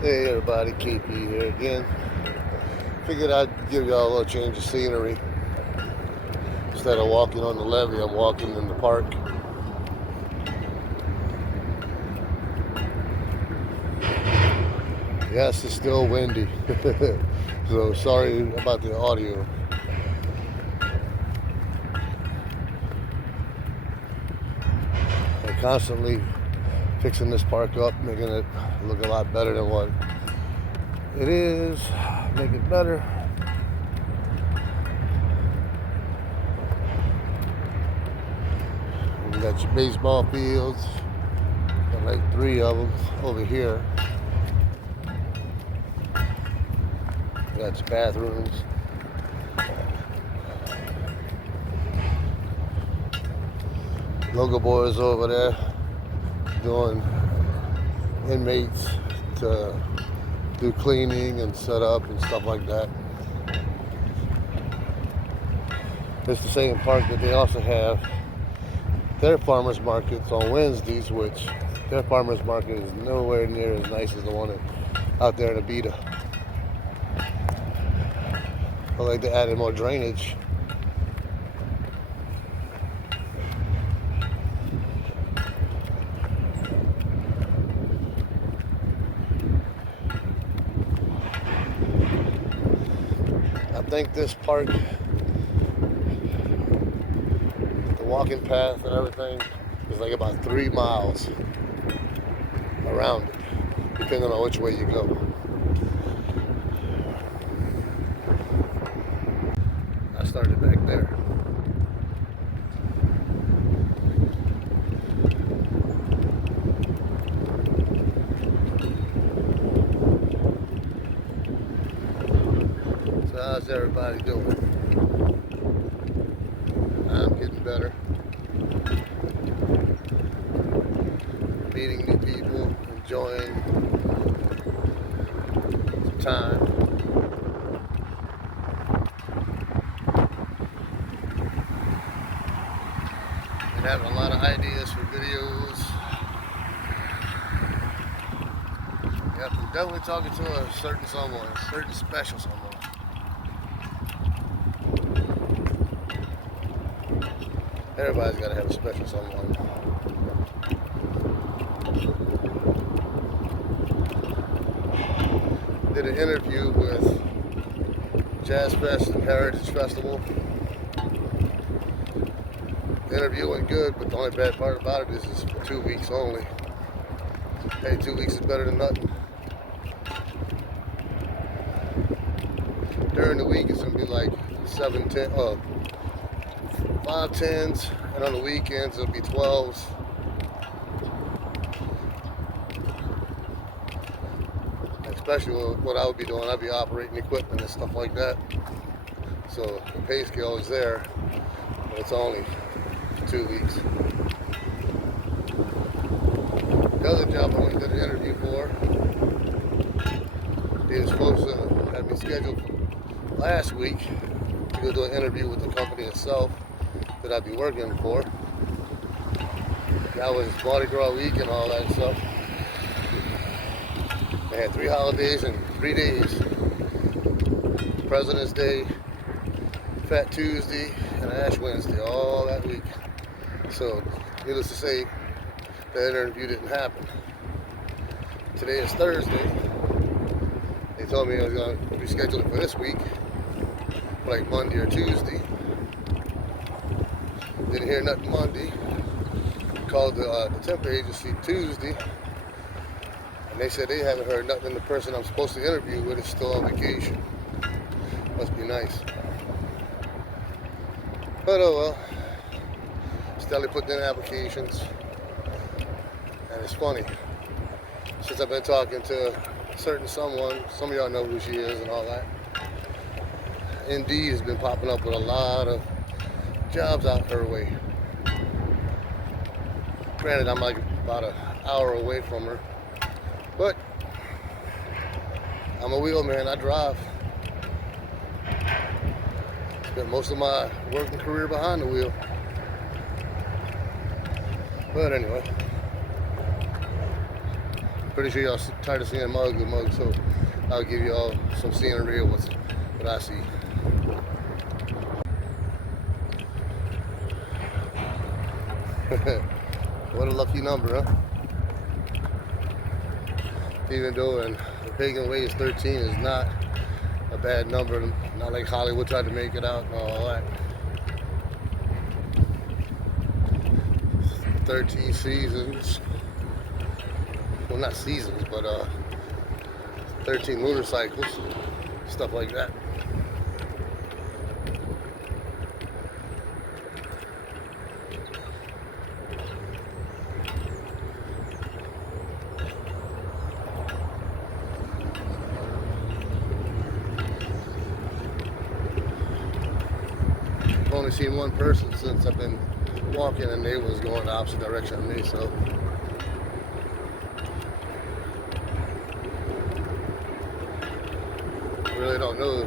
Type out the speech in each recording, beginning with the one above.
Hey everybody, KP here again. Figured I'd give y'all a little change of scenery. Instead of walking on the levee, I'm walking in the park. Yes, it's still windy. So sorry about the audio. I'm constantly fixing this park up, making it look a lot better than what it is. Make it better. You got your baseball fields. Got like 3 of them over here. You got your bathrooms. Logo boys over there doing inmates to do cleaning and set up and stuff like that. It's the same park that they also have their farmers markets on Wednesdays, which their farmers market is nowhere near as nice as the one out there in Abita. I like to add more drainage. I think this park, the walking path and everything, is like about 3 miles around it, depending on which way you go. I started back there. So how's everybody doing? I'm getting better. Meeting new people, enjoying some time. And having a lot of ideas for videos. Yep, I'm definitely talking to a certain someone, a certain special someone. Everybody's got to have a special someone. Did an interview with Jazz Fest and Heritage Festival. The interview went good, but the only bad part about it is it's for 2 weeks only. Hey, 2 weeks is better than nothing. During the week, it's going to be like 5 10s, and on the weekends, it'll be 12s. Especially what I would be doing, I'd be operating equipment and stuff like that. So the pay scale is there, but it's only 2 weeks. The other job I went and did an interview for, he was supposed to have me scheduled last week to go do an interview with the company itself that I'd be working for. That was Mardi Gras week and all that stuff. They had 3 holidays in 3 days. President's Day, Fat Tuesday, and Ash Wednesday, all that week. So, needless to say, that interview didn't happen. Today is Thursday. They told me I was going to reschedule it for this week, like Monday or Tuesday. Didn't hear nothing Monday. Called the temp agency Tuesday, and they said they haven't heard nothing, and the person I'm supposed to interview with is still on vacation. Must be nice. But oh well. Steadily putting in applications. And it's funny. Since I've been talking to a certain someone, some of y'all know who she is and all that. Indeed has been popping up with a lot of jobs out her way. Granted, I'm like about an hour away from her. But I'm a wheelman, I drive. Spent most of my working career behind the wheel. But anyway, pretty sure y'all tired of seeing my ugly mug, so I'll give you all some scenery of what I see. What a lucky number, huh? Even though in the pagan ways 13 is not a bad number, not like Hollywood tried to make it out and all that. 13 seasons. Well, not seasons, but 13 lunar cycles, stuff like that. I've only seen one person since I've been walking, and they was going the opposite direction of me, so I really don't know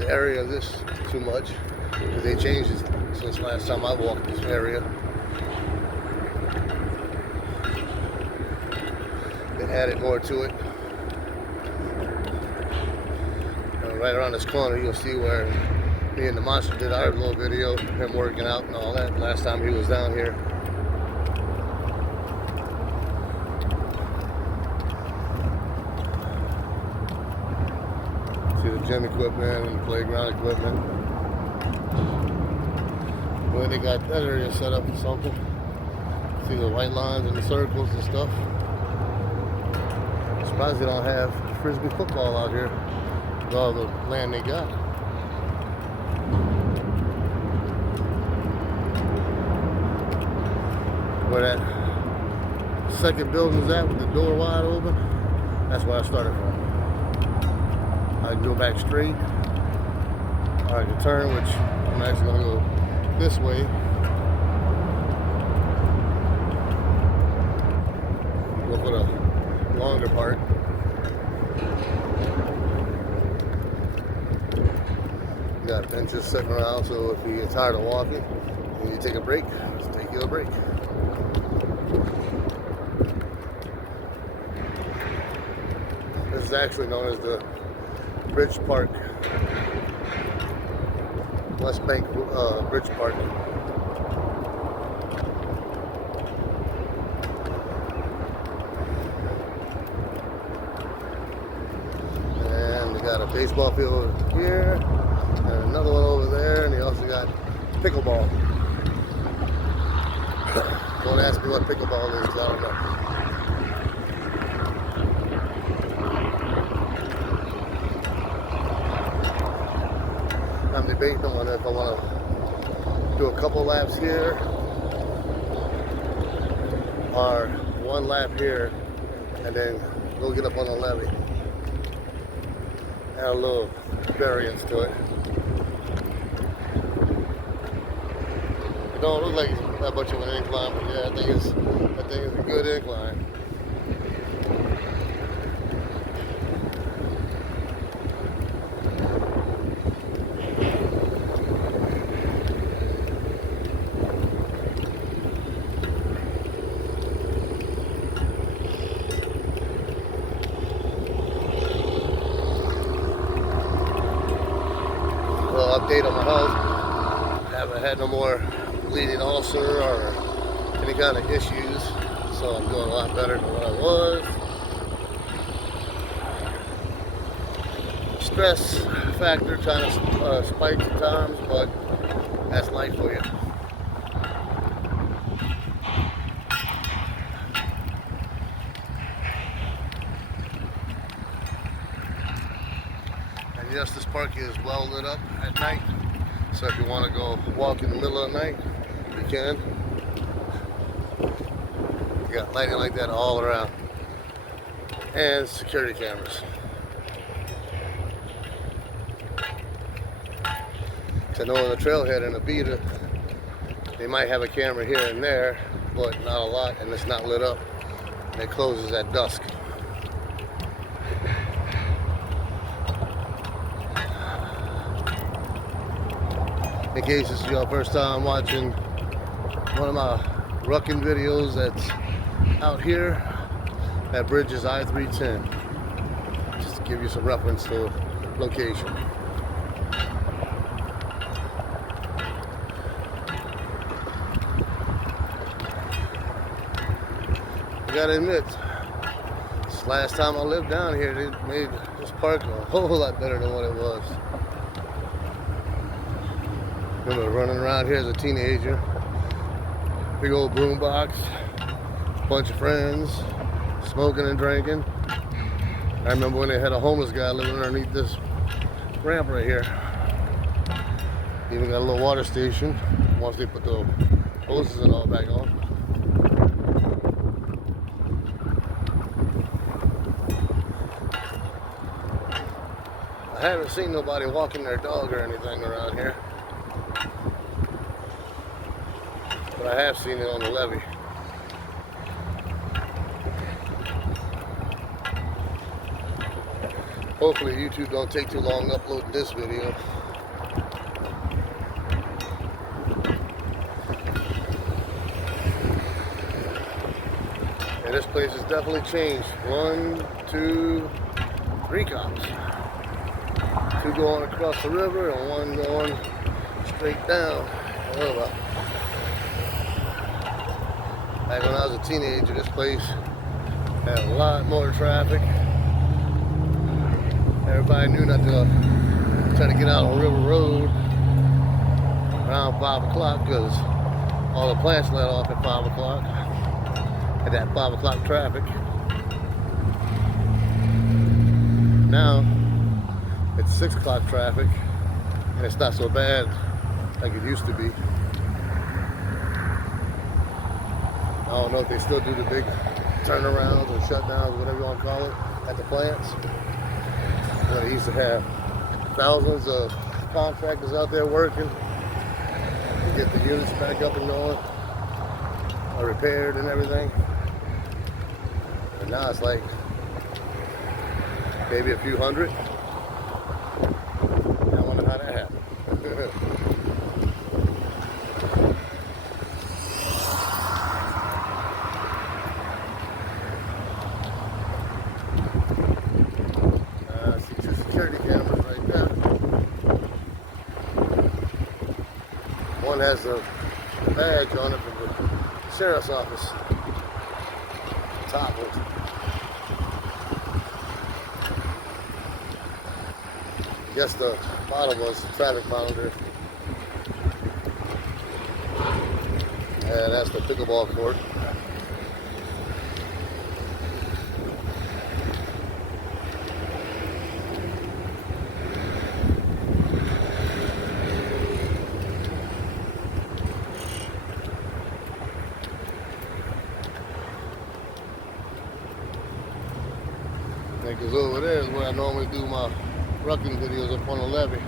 the area of this too much, because they changed it since last time I walked this area. They added more to it. Right around this corner you'll see where me and the monster did our little video, him working out and all that last time he was down here. See the gym equipment and the playground equipment. Well, they got that area set up for something. See the white lines and the circles and stuff. I'm surprised they don't have frisbee football out here with all the land they got. Where that second building's at with the door wide open, that's where I started from. I can go back straight, or I can turn, which I'm actually going to go this way. Go for the longer part. You got benches sitting around, so if you get tired of walking and you take a break, just take you a break. This is actually known as the Bridge Park, West Bank Bridge Park. And they got a baseball field here, and another one over there, and they also got pickleball. Don't ask me what pickleball is, 'cause I don't know. I'm debating on if I want to do a couple laps here or one lap here and then go get up on the levee. Add a little variance to it. It don't look like it's that much of an incline, but yeah, I think it's a good incline. Little update on my health. Haven't had no more bleeding ulcer or any kind of issues, so I'm doing a lot better than what I was. Stress factor kind of spikes at times, but that's life for you. And yes, this park is well lit up at night, so if you want to go walk in the middle of the night, you can. You got lighting like that all around, and security cameras. To know on the trailhead and a beater, they might have a camera here and there, but not a lot, and it's not lit up. And it closes at dusk. In case this is your first time watching one of my rucking videos that's out here, That bridge is I-310. Just to give you some reference to location. I gotta admit, this last time I lived down here, they made this park a whole lot better than what it was. Remember running around here as a teenager, big old boombox, bunch of friends, smoking and drinking. I remember when they had a homeless guy living underneath this ramp right here. Even got a little water station once they put the hoses and all back on. I haven't seen nobody walking their dog or anything around here, but I have seen it on the levee. Hopefully YouTube don't take too long uploading this video. And this place has definitely changed. 1, 2, 3 cops. 2 going across the river and 1 going straight down. Oh, well. Back when I was a teenager, this place had a lot more traffic. Everybody knew not to try to get out on River Road around 5 o'clock because all the plants let off at 5 o'clock. At that 5 o'clock traffic. Now, it's 6 o'clock traffic, and it's not so bad like it used to be. I don't know if they still do the big turnarounds or shutdowns, whatever you want to call it, at the plants. But they used to have thousands of contractors out there working to get the units back up and going, or repaired and everything. And now it's like maybe a few hundred. I wonder how that happened. I see 2 security cameras right there. One has a badge on it from the sheriff's office. Top one. I guess the bottom was the traffic monitor. And that's the pickleball court. Because over there is where I normally do my rucking videos up on the levee.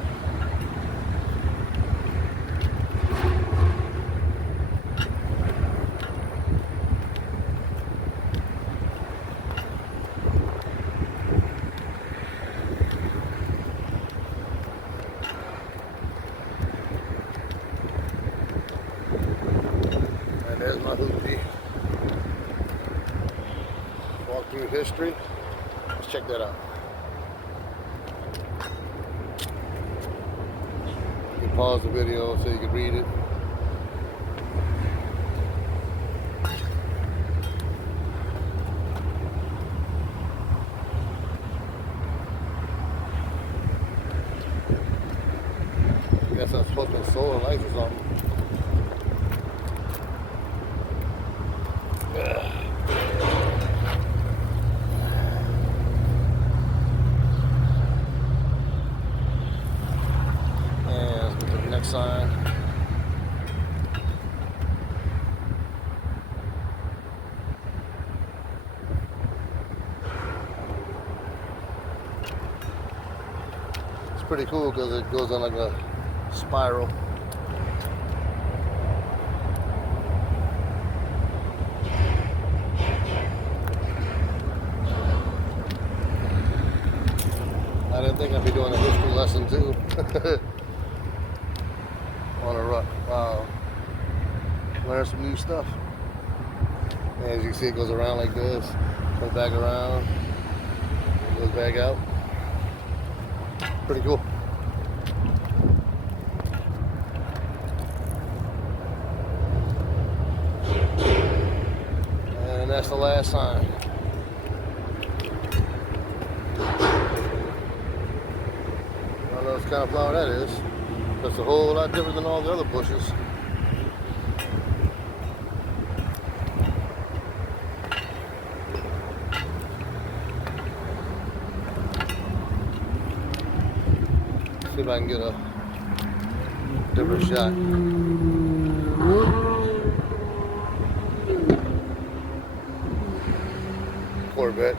And there's my hoopty. Walk through history. Let's check that out. You can pause the video so you can read it. I guess I'm supposed to solar lights or something. Next sign. It's pretty cool because it goes on like a spiral. I didn't think I'd be doing a history lesson too. On a ruck. Wow. Learn some new stuff. And as you can see, it goes around like this, comes back around, goes back out. Pretty cool. And that's the last sign. I don't know what kind of flower that is. That's a whole lot different than all the other bushes. See if I can get a different shot. Corvette.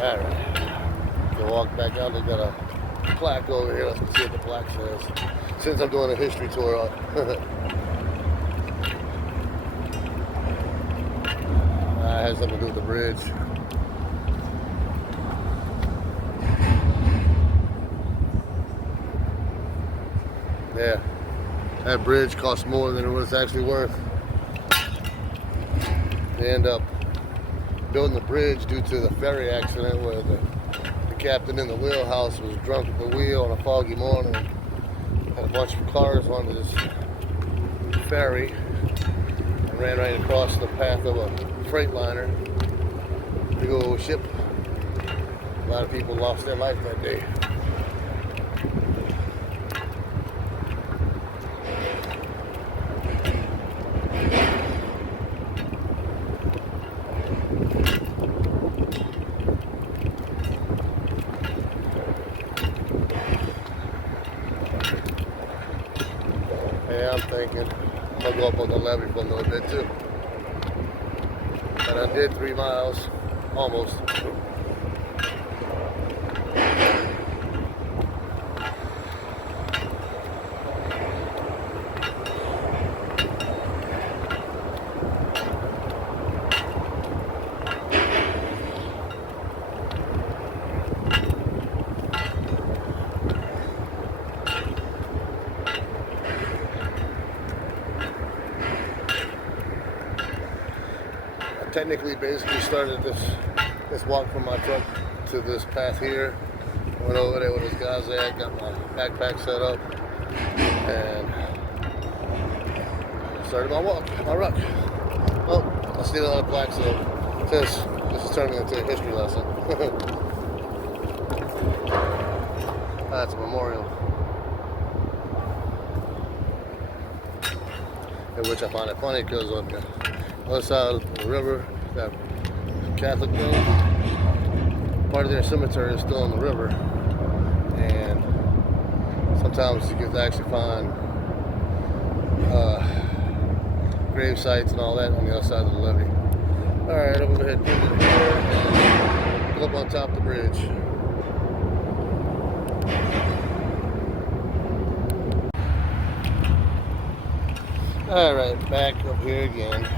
Alright. We'll walk back out. They got a plaque over here. Let's see what the plaque says. Since I'm doing a history tour. It has something to do with the bridge. Yeah, that bridge costs more than it was actually worth. They end up building the bridge due to the ferry accident where the captain in the wheelhouse was drunk at the wheel on a foggy morning. Had a bunch of cars on this ferry and ran right across the path of a freight liner. Big old ship. A lot of people lost their life that day. Yeah, I'm thinking I'll go up on the levee for a little bit too. And I did 3 miles, almost. Technically, basically started this walk from my truck to this path here. Went over there with those guys at, got my backpack set up, and started my walk, my ruck. Oh, I see a lot of plaques there. It says this is turning into a history lesson. That's a memorial. In which I find it funny because on the other side of the river, that Catholic building, part of their cemetery is still on the river, and sometimes you can actually find grave sites and all that on the other side of the levee. Alright, I'm going to go ahead and put it here and go up on top of the bridge. Alright, back up here again.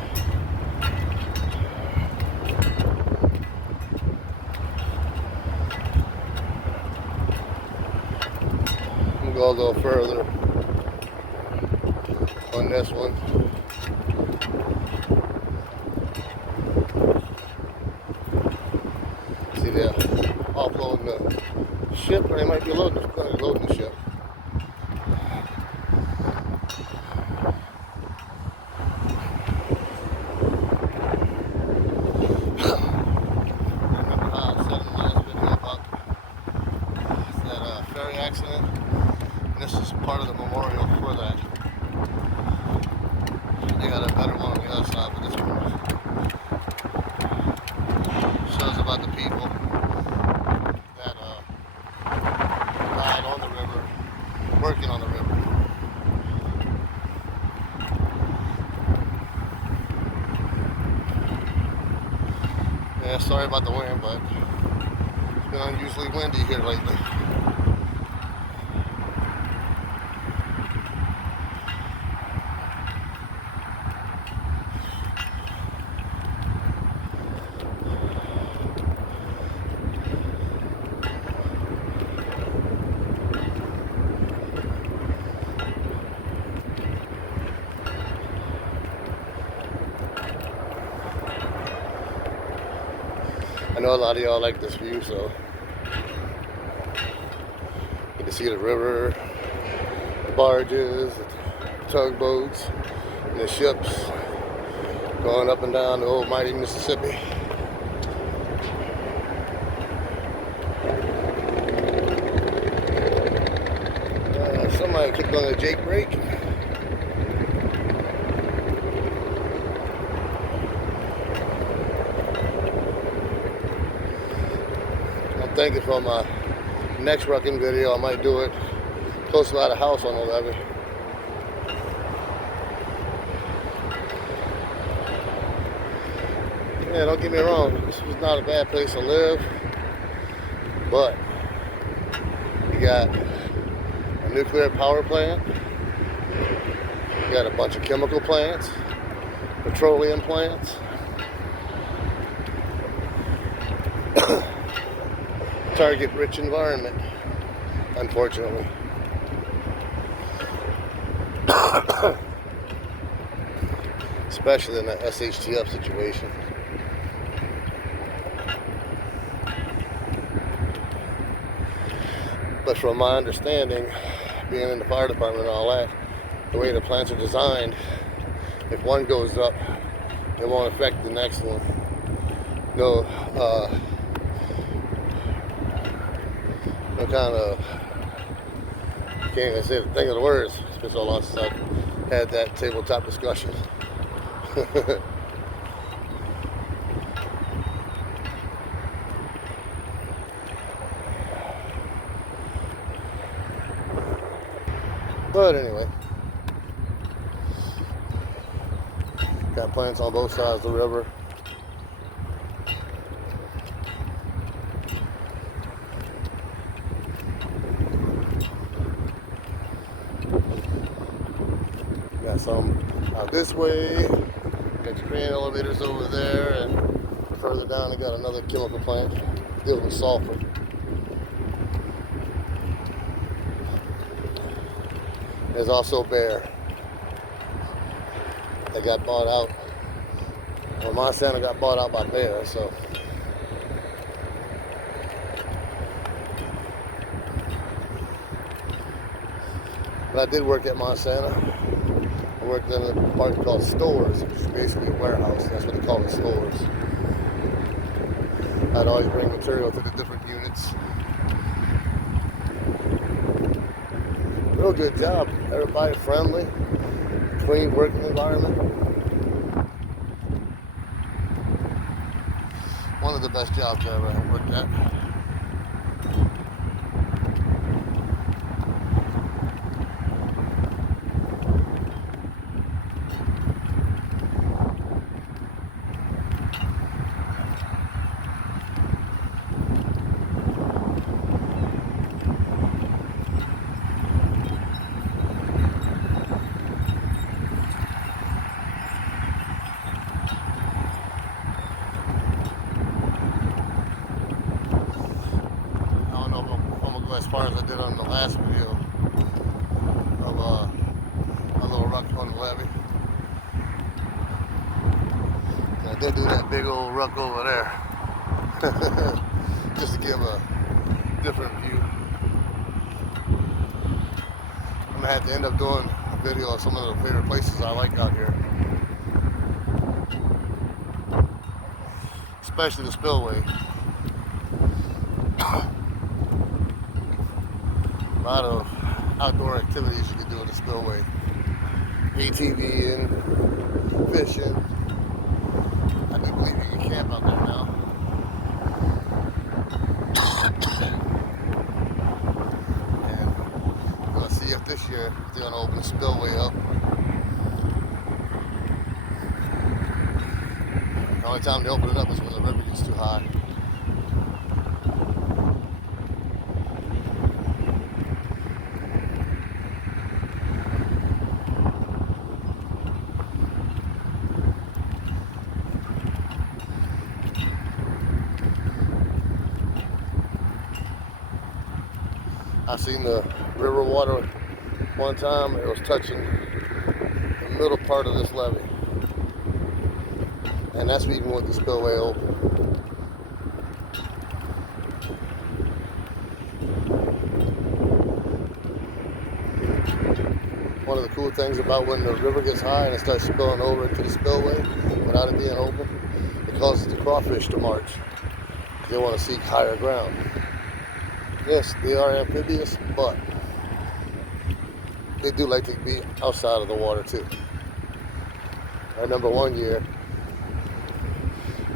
I'm going to go a little further on this one. See, they're offloading the ship, or they might be loading the ship. Accident, and this is part of the memorial for that. They got a better one on the other side, but this one shows about the people that died on the river, working on the river. Yeah, sorry about the wind, but it's been unusually windy here lately. I know a lot of y'all like this view, so you can see the river, the barges, the tugboats, and the ships going up and down the old mighty Mississippi. Somebody clicked on the Jake brake. I'm thinking for my next rucking video, I might do it close by the house on the levee. Yeah, don't get me wrong, this is not a bad place to live, but you got a nuclear power plant, you got a bunch of chemical plants, petroleum plants, target rich environment, unfortunately. Especially in that SHTF situation. But from my understanding, being in the fire department and all that, the way the plants are designed, if one goes up, it won't affect the next one. No kind of, can't even say the thing of the words. It's been so long since I've had that tabletop discussion. But anyway, got plants on both sides of the river. Got some out this way. Got the crane elevators over there, and further down, they got another chemical plant dealing with sulfur. There's also Bear. They got bought out. Well, Monsanto got bought out by Bear, so. But I did work at Monsanto. I worked in a part called stores, which is basically a warehouse. That's what they call it, stores. I'd always bring material to the different units. Real good job. Everybody friendly, clean working environment. One of the best jobs I ever worked at. As far as I did on the last video of a little ruck on the levee. And I did do that big old ruck over there just to give a different view. I'm gonna have to end up doing a video of some of the favorite places I like out here, especially the spillway. A lot of outdoor activities you can do in the spillway. ATVing, fishing. I do believe you can camp out there now. And we'll see if this year they're going to open the spillway up. The only time they open it up is when the river gets too high. I seen the river water one time. It was touching the middle part of this levee, and that's even with the spillway open. One of the cool things about when the river gets high and it starts spilling over into the spillway without it being open, it causes the crawfish to march. They want to seek higher ground. Yes, they are amphibious, but they do like to be outside of the water too. I remember one year,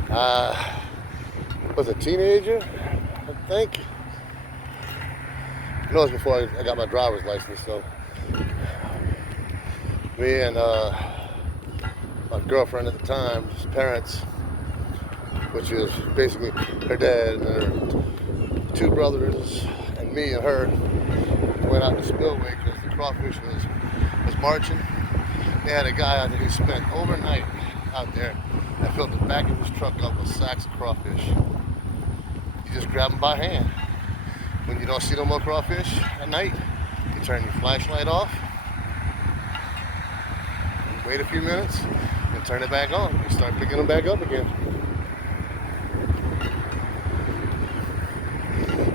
I was a teenager, I think. No, it was before I got my driver's license, so me and my girlfriend at the time's parents, which was basically her dad and her two brothers and me and her, went out to the spillway because the crawfish was marching. They had a guy out there who spent overnight out there and filled the back of his truck up with sacks of crawfish. You just grab them by hand. When you don't see no more crawfish at night, you turn your flashlight off, wait a few minutes, and turn it back on. You start picking them back up again.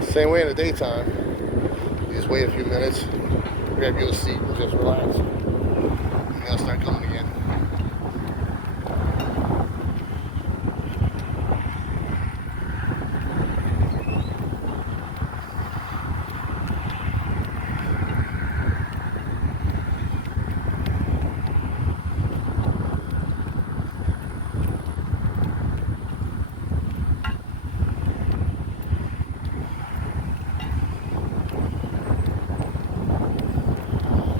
Same way in the daytime. You just wait a few minutes, grab your seat, and just relax. And they'll start coming again.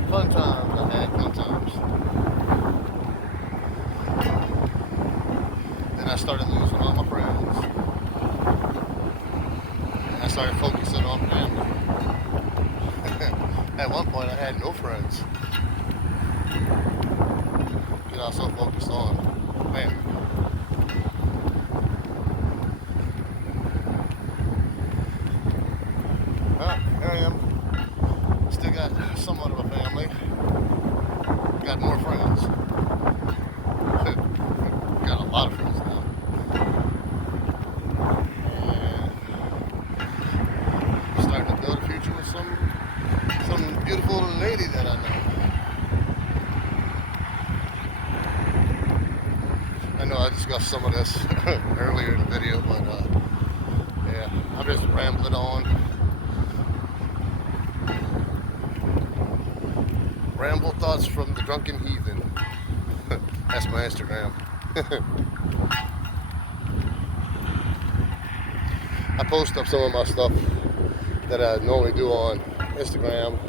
Fun times, I had fun times. Then I started losing all my friends. And I started focusing on family. At one point I had no friends. Because I was so focused on family. Well, here I am. Still got somewhat of a family. Got more friends. Got a lot of friends now. And starting to build a future with some beautiful lady that I know. I know I discussed some of this earlier in the video, but yeah, I'm just rambling on. Ramble thoughts from the drunken heathen. That's my Instagram. I post up some of my stuff that I normally do on Instagram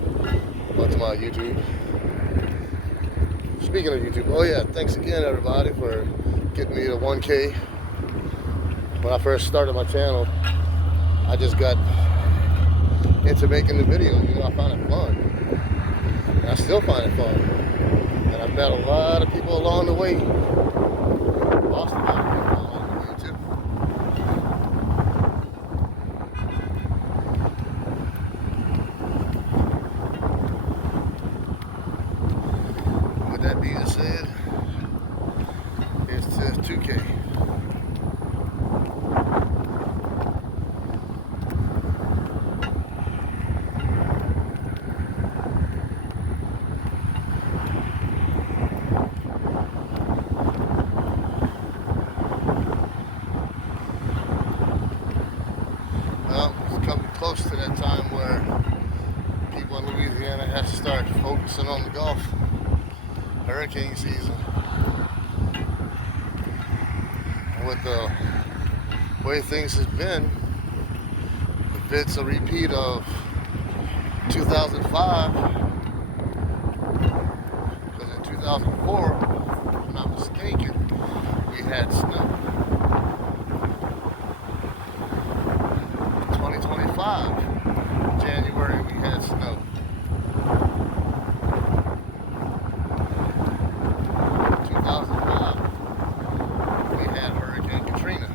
onto my YouTube. Speaking of YouTube, oh yeah, thanks again everybody for getting me to 1K. When I first started my channel, I just got into making the videos. You know, I found it fun. I still find it fun, and I've met a lot of people along the way. Lost a lot of people along the way too. With that being said, here's to 2K. Well, it's coming close to that time where people in Louisiana have to start focusing on the Gulf. Hurricane season. And with the way things have been, if it's a repeat of 2005, because in 2004, if I'm not mistaken, we had snow. 2025, January, we had snow. 2005, we had Hurricane Katrina.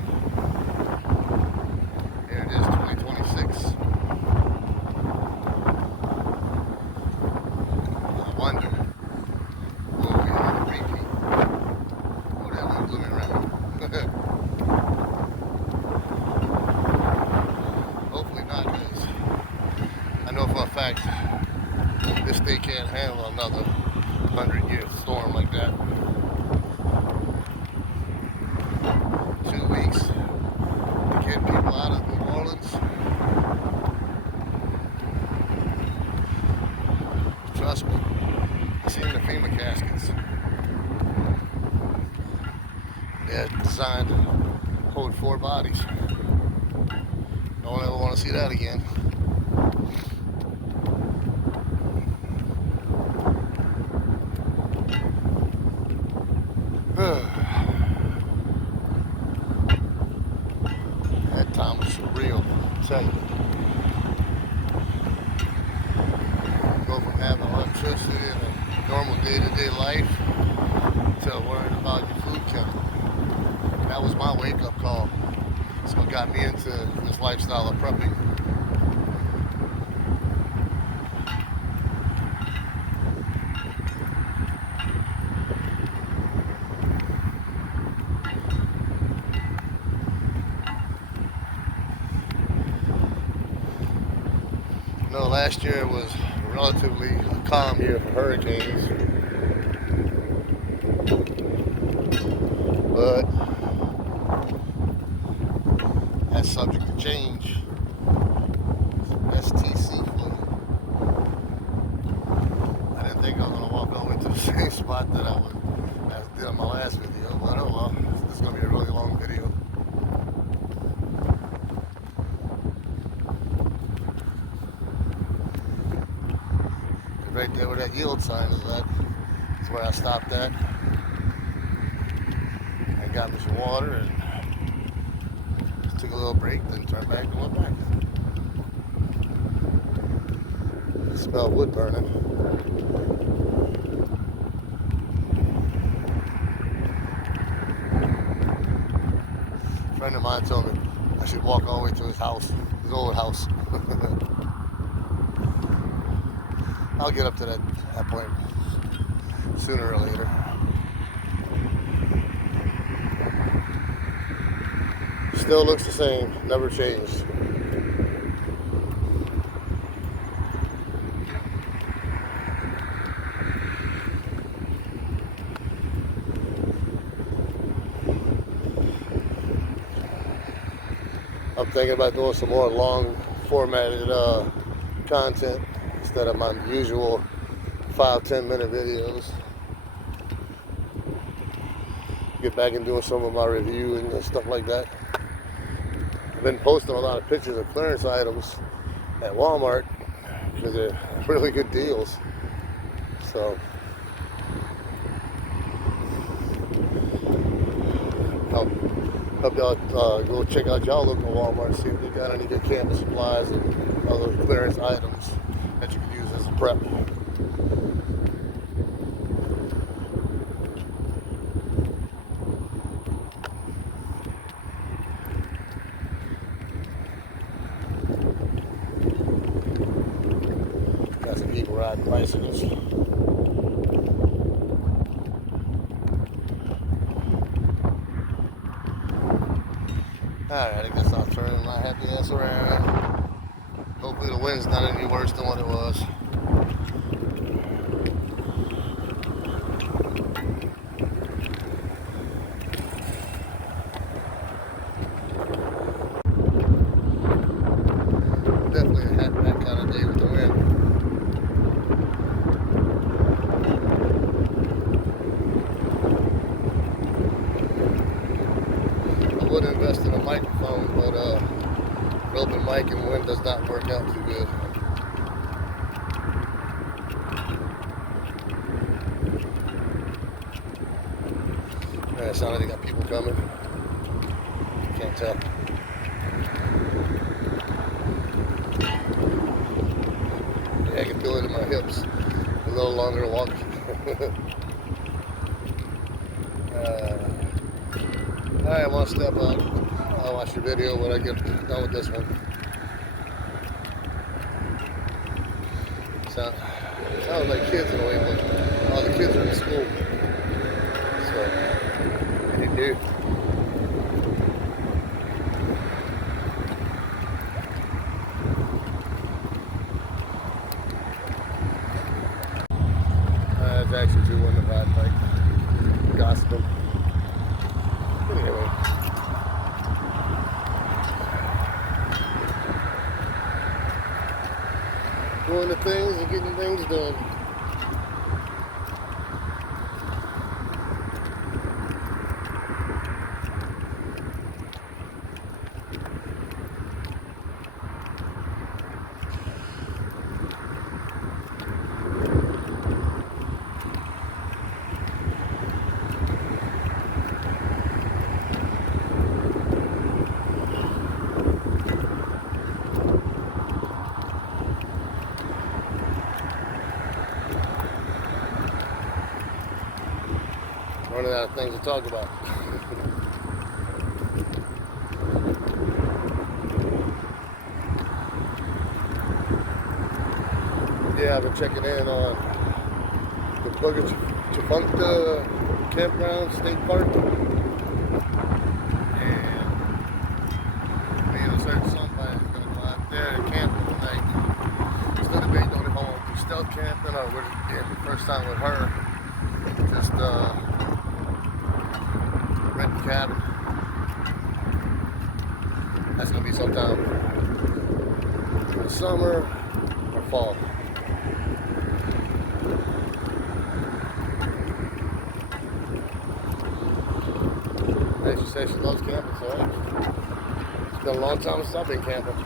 Here it is, 2026. I wonder, will we have a repeat? Or that one blooming around? Hopefully not, because I know for a fact this state can't handle another had designed to hold 4 bodies. Don't ever want to see that again. That time was surreal, I'll tell you. Go from having electricity and a normal day-to-day life to worrying about your food chemical. That was my wake-up call. That's what got me into this lifestyle of prepping. No, last year was relatively a calm year for hurricanes, but that's subject to change. STC flu. I didn't think I was going to walk all the way to the same spot that I did on my last video, but oh well, this is going to be a really long video. Right there where that yield sign is at, is where I stopped at. I got me some water and just took a little break, then turned back and went back. I smell wood burning. A friend of mine told me I should walk all the way to his house, his old house. I'll get up to that point sooner or later. Still looks the same, never changed. I'm thinking about doing some more long formatted content instead of my usual 5-10 minute videos. Get back and doing some of my review and stuff like that. I've been posting a lot of pictures of clearance items at Walmart because they're really good deals. So help y'all go check out y'all local Walmart, see if they got any good camping supplies and other clearance items that you can use as a prep. Got some people riding bicycles. Alright, I guess I'll turn my happy ass around. Hopefully the wind's not any worse than what it was. Definitely a that kind of day with the wind. I would invest in a microphone, but an open mic and wind does not work out too good. It sounds like they got people coming. Can't tell. Yeah, I can feel it in my hips. A little longer to walk. Alright, I want to step up. I'll watch your video when I get done with this one. Sounds like kids in a way, but all the kids are in school. So, they do. It's actually 2 on the ride bike. Gospel. Anyway. Doing the things and getting things done. Running out of things to talk about. Yeah, I've been checking in on the Tujunga Campground State Park. And me and a certain somebody's gonna go out there and camp tonight. Still debating on if I want to do stealth camping or would it be the first time with her. Just rent the cabin. That's gonna be sometime in the summer or fall. And she says she loves camping, so it's been a long time since I've been camping.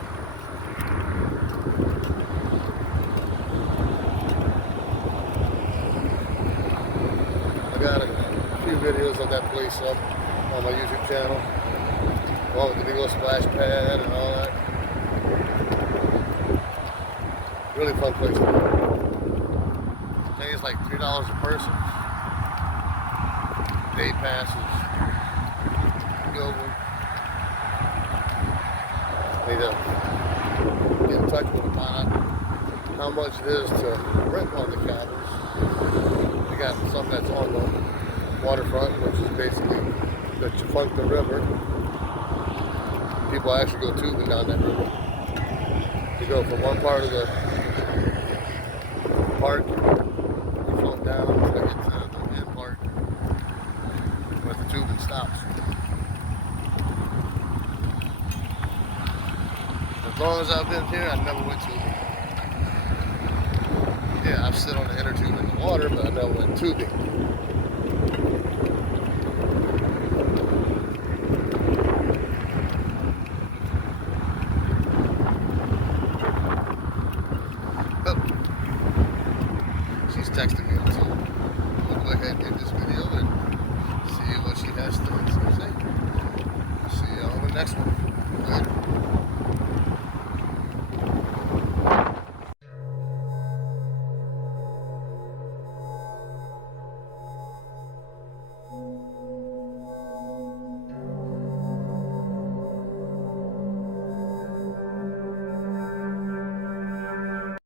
I got a few videos of that place up on my YouTube channel, along with the big little splash pad and all that. Really fun place. I think it's like $3 a person. Day passes. Go. Need to get in touch with them, find out how much it is to rent one of the cabins. They got some that's on the waterfront, which is basically the Tujunga River. People actually go tubing down that river. You go from one part of the park, you float down to get to the end part where the tubing stops. As long as I've been here, I never went tubing. Yeah, I've sit on the inner tube in the water, but I never went tubing. Oh, she's texting me, so we'll go ahead and end this video and see what she has to say. See you on the next one. Later.